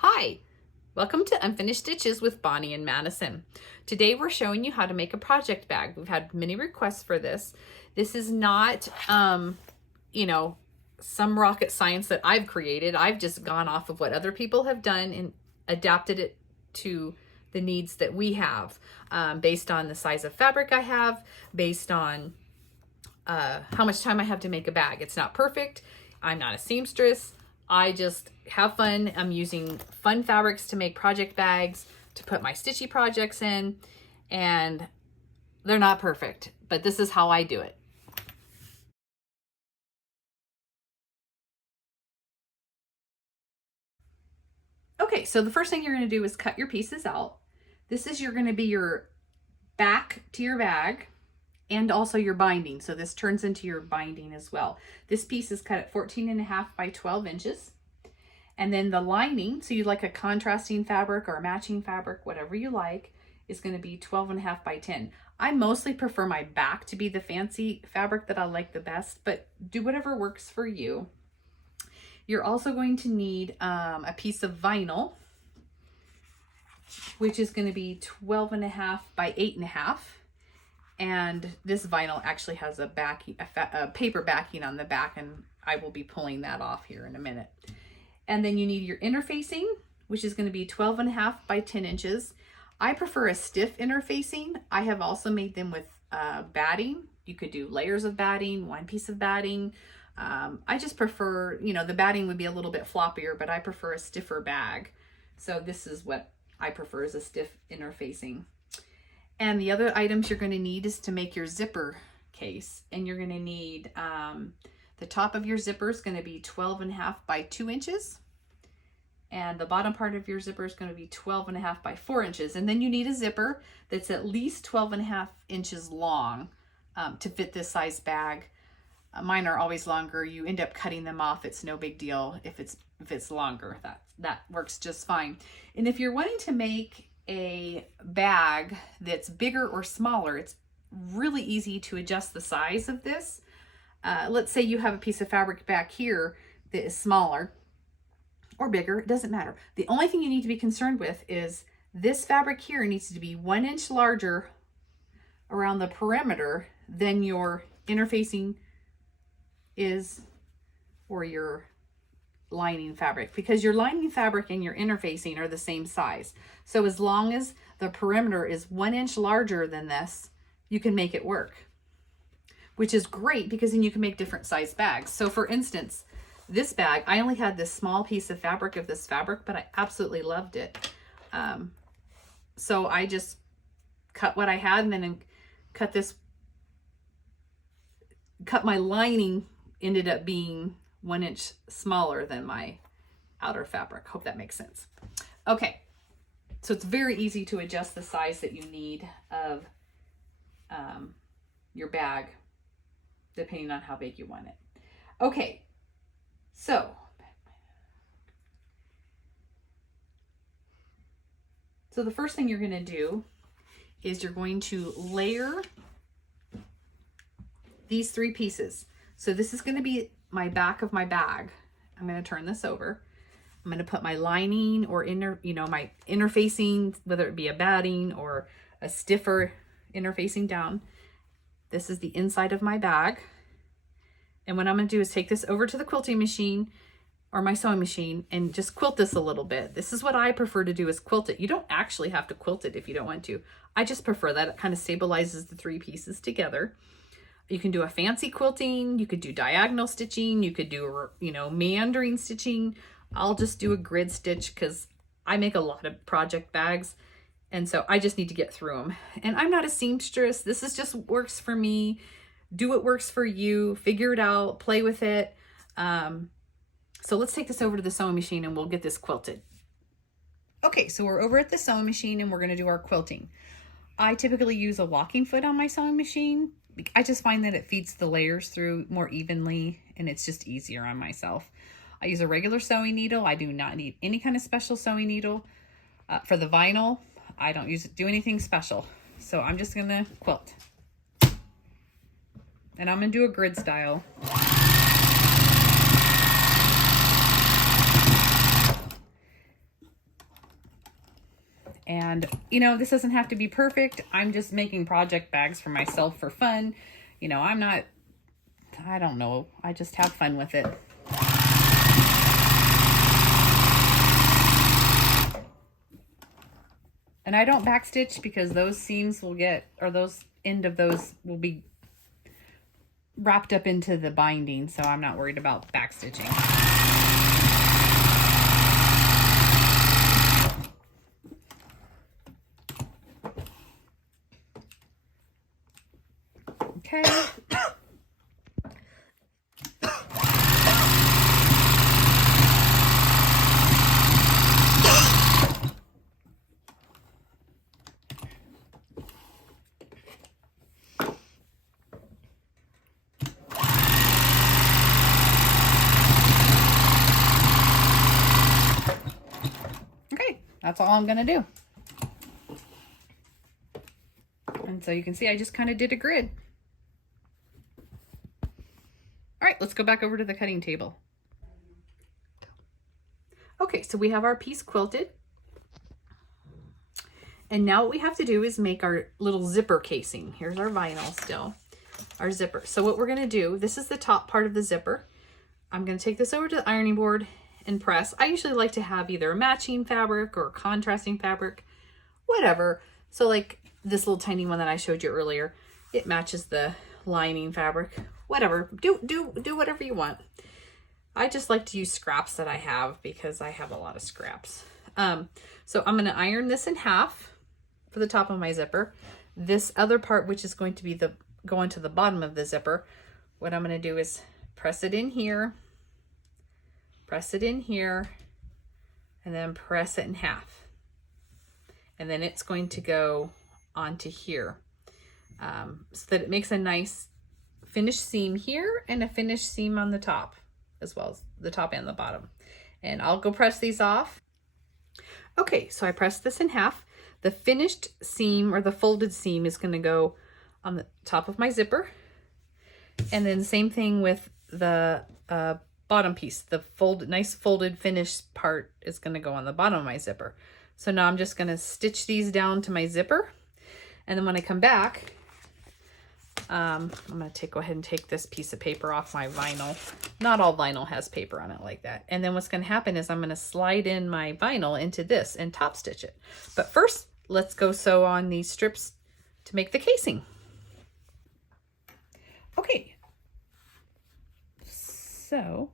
Hi, welcome to Unfinished Stitches with Bonnie and Madison. Today we're showing you how to make a project bag. We've had many requests for this. This is not, some rocket science that I've created. I've just gone off of what other people have done and adapted it to the needs that we have, based on the size of fabric I have, based on how much time I have to make a bag. It's not perfect. I'm not a seamstress. I just have fun. I'm using fun fabrics to make project bags, to put my stitchy projects in, and they're not perfect, but this is how I do it. Okay, so the first thing you're going to do is cut your pieces out. This is going to be your back to your bag and also your binding. So this turns into your binding as well. This piece is cut at 14.5 by 12 inches. And then the lining, so you like a contrasting fabric or a matching fabric, whatever you like, is going to be 12.5 by 10. I mostly prefer my back to be the fancy fabric that I like the best, but do whatever works for you. You're also going to need a piece of vinyl, which is going to be 12.5 by 8.5. And this vinyl actually has a paper backing on the back, and I will be pulling that off here in a minute. And then you need your interfacing, which is going to be 12.5 by 10 inches. I prefer a stiff interfacing. I have also made them with batting. You could do layers of batting, one piece of batting. I just prefer, the batting would be a little bit floppier, but I prefer a stiffer bag. So this is what I prefer, is a stiff interfacing. And the other items you're going to need is to make your zipper case. And you're going to need, the top of your zipper is going to be 12.5 by 2 inches. And the bottom part of your zipper is going to be 12.5 by 4 inches. And then you need a zipper that's at least 12.5 inches long to fit this size bag. Mine are always longer. You end up cutting them off. It's no big deal if it's longer. That works just fine. And if you're wanting to make a bag that's bigger or smaller, it's really easy to adjust the size of this. Let's say you have a piece of fabric back here that is smaller or bigger, it doesn't matter. The only thing you need to be concerned with is this fabric here needs to be 1 inch larger around the perimeter than your interfacing is, or your lining fabric, because your lining fabric and your interfacing are the same size. So as long as the perimeter is 1 inch larger than this, you can make it work, which is great because then you can make different size bags. So for instance, this bag, I only had this small piece of fabric of this fabric, but I absolutely loved it. So I just cut what I had and then cut my lining, ended up being 1 inch smaller than my outer fabric. Hope that makes sense. Okay, so it's very easy to adjust the size that you need of your bag depending on how big you want it. Okay, so the first thing you're going to do is you're going to layer these 3 pieces. So this is going to be my back of my bag. I'm going to turn this over. I'm going to put my lining or my interfacing, whether it be a batting or a stiffer interfacing down. This is the inside of my bag. And what I'm going to do is take this over to the quilting machine or my sewing machine and just quilt this a little bit. This is what I prefer to do, is quilt it. You don't actually have to quilt it if you don't want to. I just prefer that. It kind of stabilizes the 3 pieces together. You can do a fancy quilting, you could do diagonal stitching, you could do, meandering stitching. I'll just do a grid stitch because I make a lot of project bags, and so I just need to get through them. And I'm not a seamstress. This is just works for me. Do what works for you, figure it out, play with it. So let's take this over to the sewing machine and we'll get this quilted. Okay, so we're over at the sewing machine and we're going to do our quilting. I typically use a walking foot on my sewing machine. I just find that it feeds the layers through more evenly and it's just easier on myself. I use a regular sewing needle. I do not need any kind of special sewing needle. For the vinyl, I don't do anything special. So I'm just gonna quilt. And I'm gonna do a grid style. And, you know, this doesn't have to be perfect. I'm just making project bags for myself for fun. You know, I don't know. I just have fun with it. And I don't backstitch because those seams will get, or those end of those will be wrapped up into the binding. So I'm not worried about backstitching. Okay. Okay, that's all I'm gonna do. And so you can see I just kind of did a grid. All right, let's go back over to the cutting table. Okay, so we have our piece quilted. And now what we have to do is make our little zipper casing. Here's our vinyl still, our zipper. So what we're gonna do, this is the top part of the zipper. I'm gonna take this over to the ironing board and press. I usually like to have either a matching fabric or contrasting fabric, whatever. So like this little tiny one that I showed you earlier, it matches the lining fabric. Whatever, do whatever you want. I just like to use scraps that I have because I have a lot of scraps. So I'm gonna iron this in half for the top of my zipper. This other part, which is going to be going to the bottom of the zipper, what I'm gonna do is press it in here, press it in here, and then press it in half. And then it's going to go onto here, so that it makes a nice finished seam here and a finished seam on the top, as well as the top and the bottom. And I'll go press these off. Okay, so I pressed this in half. The finished seam, or the folded seam, is going to go on the top of my zipper. And then same thing with the bottom piece. The nice folded finished part is going to go on the bottom of my zipper. So now I'm just going to stitch these down to my zipper. And then when I come back, I'm going to go ahead and take this piece of paper off my vinyl. Not all vinyl has paper on it like that. And then what's going to happen is I'm going to slide in my vinyl into this and top stitch it. But first, let's go sew on these strips to make the casing. Okay. So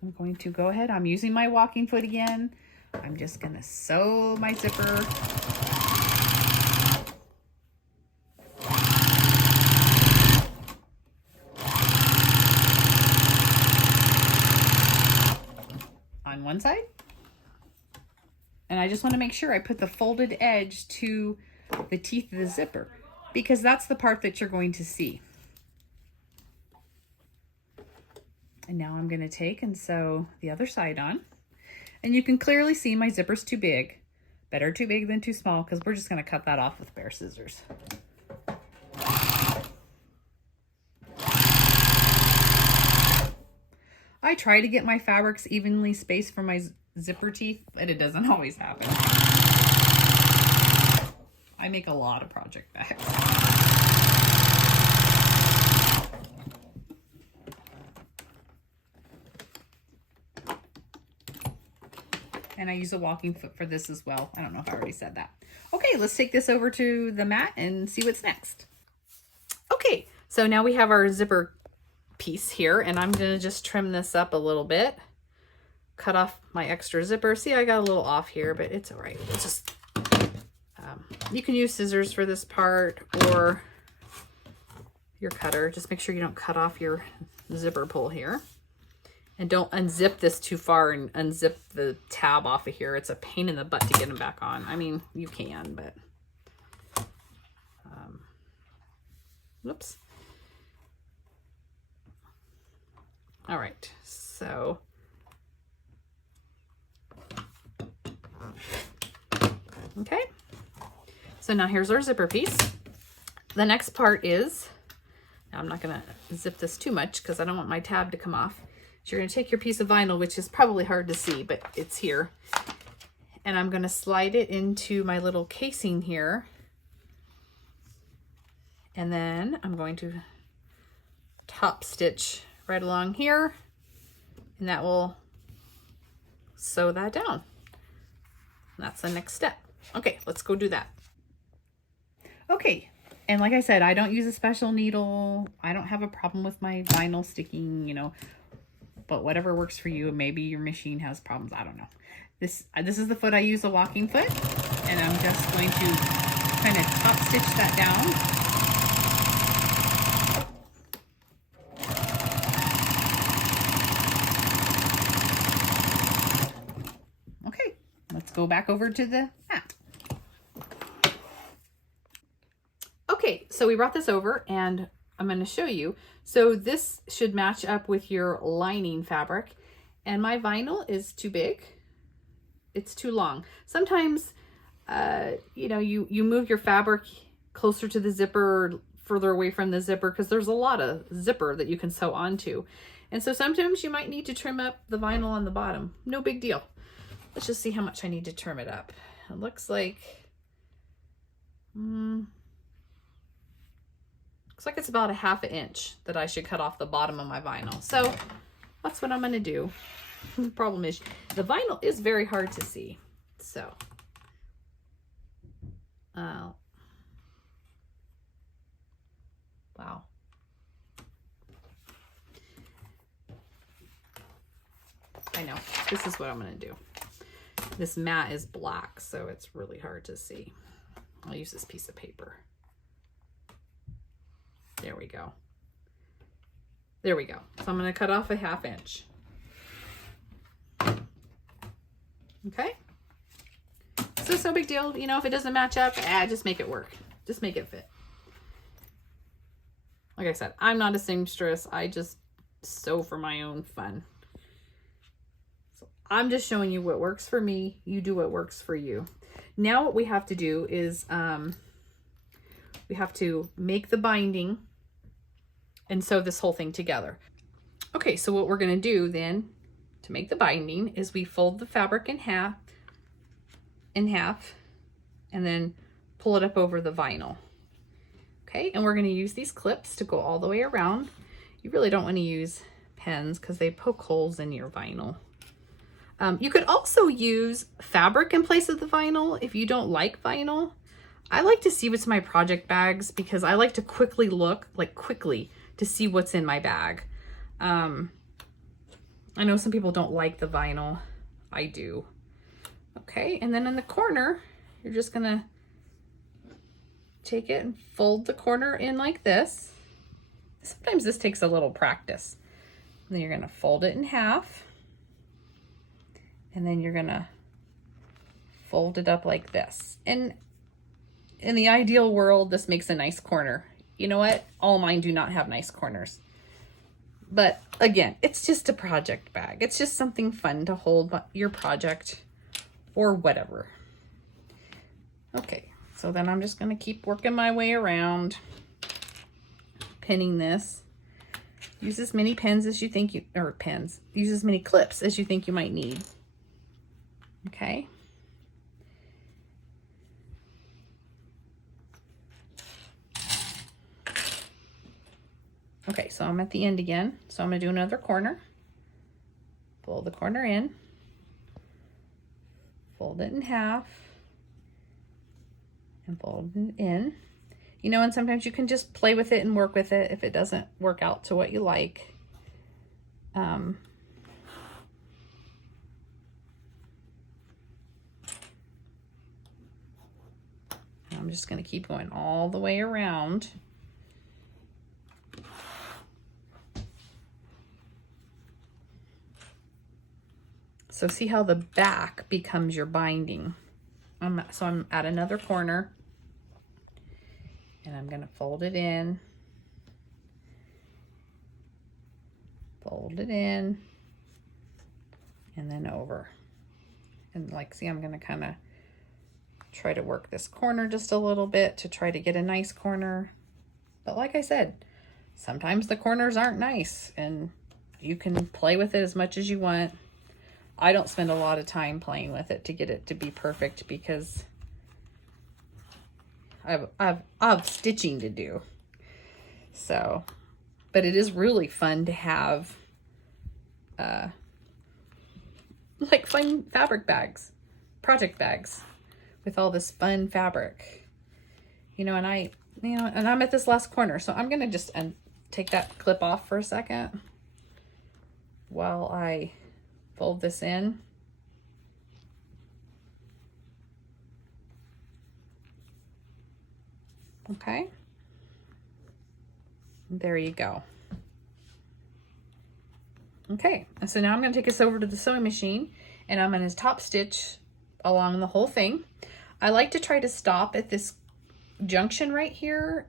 I'm going to go ahead. I'm using my walking foot again. I'm just going to sew my zipper. On one side. And I just want to make sure I put the folded edge to the teeth of the zipper, because that's the part that you're going to see. And now I'm going to take and sew the other side on. And you can clearly see my zipper's too big. Better too big than too small, because we're just going to cut that off with a pair of scissors. I try to get my fabrics evenly spaced for my zipper teeth, but it doesn't always happen. I make a lot of project bags. And I use a walking foot for this as well. I don't know if I already said that. Okay, let's take this over to the mat and see what's next. Okay, so now we have our zipper piece here, and I'm gonna just trim this up a little bit. Cut off my extra zipper. See, I got a little off here, but it's all right. It's just, you can use scissors for this part or your cutter. Just make sure you don't cut off your zipper pull here. And don't unzip this too far and unzip the tab off of here. It's a pain in the butt to get them back on. I mean, you can, but whoops. All right, so okay. So now here's our zipper piece. The next part is, now I'm not gonna zip this too much because I don't want my tab to come off. So you're gonna take your piece of vinyl, which is probably hard to see, but it's here. and I'm going to slide it into my little casing here. And then I'm going to top stitch right along here, and that will sew that down. That's the next step. Okay, let's go do that. Okay, and like I said, I don't use a special needle. I don't have a problem with my vinyl sticking, you know, but whatever works for you. Maybe your machine has problems. I don't know. This is the foot I use, a walking foot, and I'm just going to kind of top stitch that down. Let's go back over to the mat. Okay, so we brought this over and I'm going to show you. So this should match up with your lining fabric, and my vinyl is too big. It's too long. Sometimes, you know, you move your fabric closer to the zipper, or further away from the zipper, because there's a lot of zipper that you can sew onto. And so sometimes you might need to trim up the vinyl on the bottom. No big deal. Let's just see how much I need to trim it up. It looks like, it's about a ½ inch that I should cut off the bottom of my vinyl. So that's what I'm going to do. The problem is the vinyl is very hard to see. So, wow. I know. This is what I'm going to do. This mat is black, so it's really hard to see. I'll use this piece of paper. There we go. There we go. So I'm going to cut off a ½ inch. Okay. So it's no big deal. You know, if it doesn't match up, just make it work. Just make it fit. Like I said, I'm not a seamstress. I just sew for my own fun. I'm just showing you what works for me. You do what works for you. Now what we have to do is we have to make the binding and sew this whole thing together. Okay, so what we're going to do then to make the binding is we fold the fabric in half, and then pull it up over the vinyl. Okay, and we're going to use these clips to go all the way around. You really don't want to use pens because they poke holes in your vinyl. You could also use fabric in place of the vinyl if you don't like vinyl. I like to see what's in my project bags because I like to quickly look, to see what's in my bag. I know some people don't like the vinyl. I do. Okay, and then in the corner, you're just gonna take it and fold the corner in like this. Sometimes this takes a little practice. And then you're gonna fold it in half. And then you're gonna fold it up like this. And in the ideal world, this makes a nice corner. You know what? All mine do not have nice corners. But again, it's just a project bag. It's just something fun to hold your project or whatever. Okay, so then I'm just gonna keep working my way around, pinning this. Use as many pens as you think use as many clips as you think you might need. Okay. Okay, so I'm at the end again. So I'm going to do another corner. Fold the corner in. Fold it in half. And fold it in. You know, and sometimes you can just play with it and work with it if it doesn't work out to what you like. I'm just going to keep going all the way around. So see how the back becomes your binding. So I'm at another corner and I'm going to fold it in, and then over. And like, see, I'm going to kind of try to work this corner just a little bit to try to get a nice corner. But like I said, sometimes the corners aren't nice and you can play with it as much as you want. I don't spend a lot of time playing with it to get it to be perfect because I've stitching to do. So, but it is really fun to have like fun fabric bags, project bags with all this fun fabric, you know, and and I'm at this last corner, so I'm gonna just take that clip off for a second while I fold this in. Okay, there you go. Okay, so now I'm going to take this over to the sewing machine and I'm going to top stitch along the whole thing. I like to try to stop at this junction right here,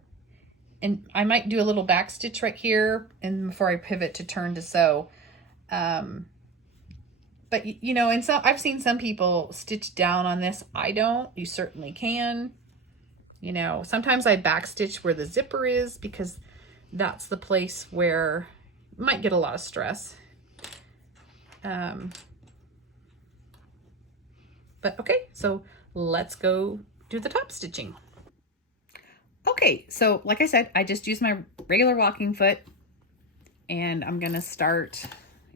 and I might do a little back stitch right here and before I pivot to turn to sew. But you know, and so I've seen some people stitch down on this. I don't. You certainly can. You know, sometimes I back stitch where the zipper is because that's the place where you might get a lot of stress. But okay, so let's go do the top stitching. Okay, so like I said, I just used my regular walking foot and I'm gonna start,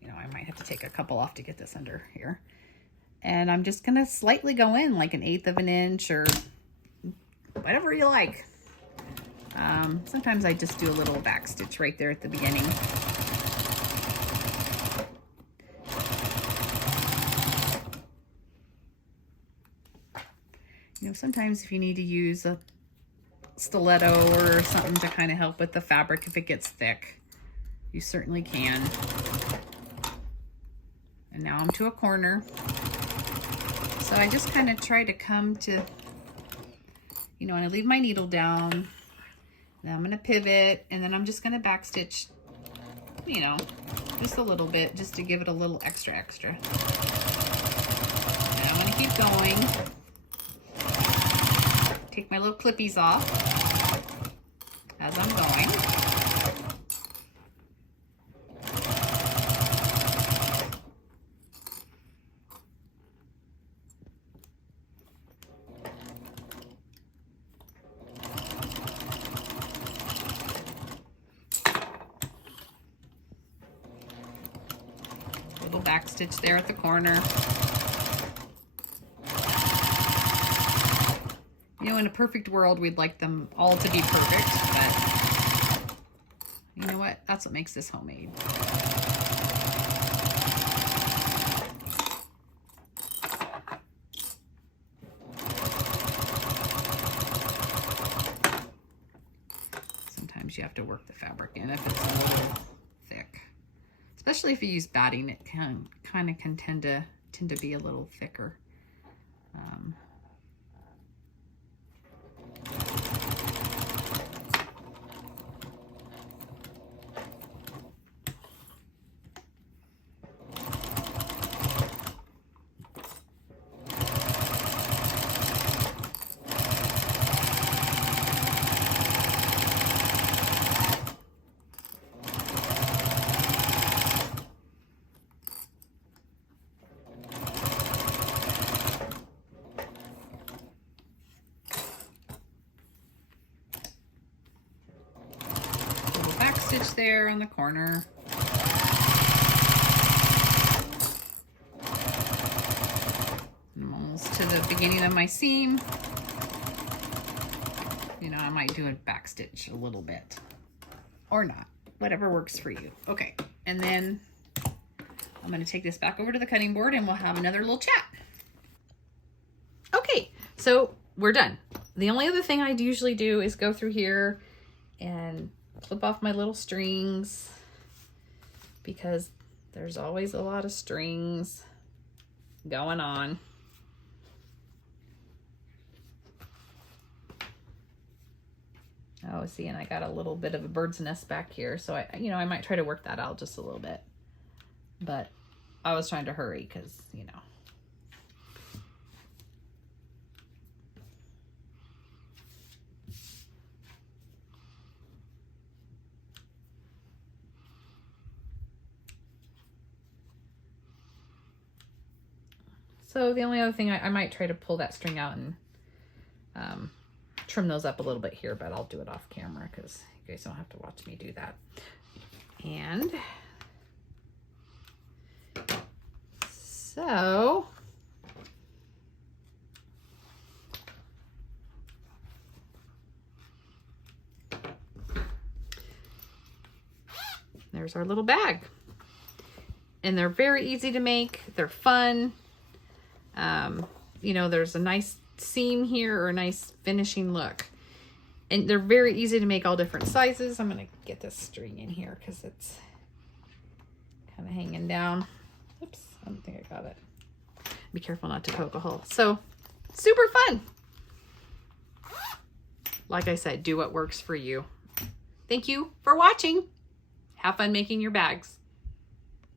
you know, I might have to take a couple off to get this under here. And I'm just gonna slightly go in like 1/8 of an inch or whatever you like. Sometimes I just do a little back stitch right there at the beginning. You know, sometimes if you need to use a stiletto or something to kind of help with the fabric if it gets thick, you certainly can. And now I'm to a corner. So I just kind of try to come to, you know, and I leave my needle down. Then I'm going to pivot and then I'm just going to back stitch, you know, just a little bit just to give it a little extra. And I'm going to keep going. Take my little clippies off as I'm going. Little back stitch there at the corner. You know, in a perfect world, we'd like them all to be perfect, but you know what? That's what makes this homemade. Sometimes you have to work the fabric in if it's a little thick. Especially if you use batting, it can tend to be a little thicker. Stitch there in the corner. I'm almost to the beginning of my seam. You know, I might do a back stitch a little bit or not, whatever works for you. Okay, and then I'm going to take this back over to the cutting board and we'll have another little chat. Okay, so we're done. The only other thing I'd usually do is go through here and clip off my little strings because there's always a lot of strings going on. Oh, see, and I got a little bit of a bird's nest back here, so I might try to work that out just a little bit, but I was trying to hurry because, you know. So the only other thing, I might try to pull that string out and trim those up a little bit here, but I'll do it off camera because you guys don't have to watch me do that. And so there's our little bag. And they're very easy to make. They're fun. You know, there's a nice seam here or a nice finishing look. And they're very easy to make all different sizes. I'm going to get this string in here because it's kind of hanging down. Oops, I don't think I got it. Be careful not to poke a hole. So, super fun. Like I said, do what works for you. Thank you for watching. Have fun making your bags.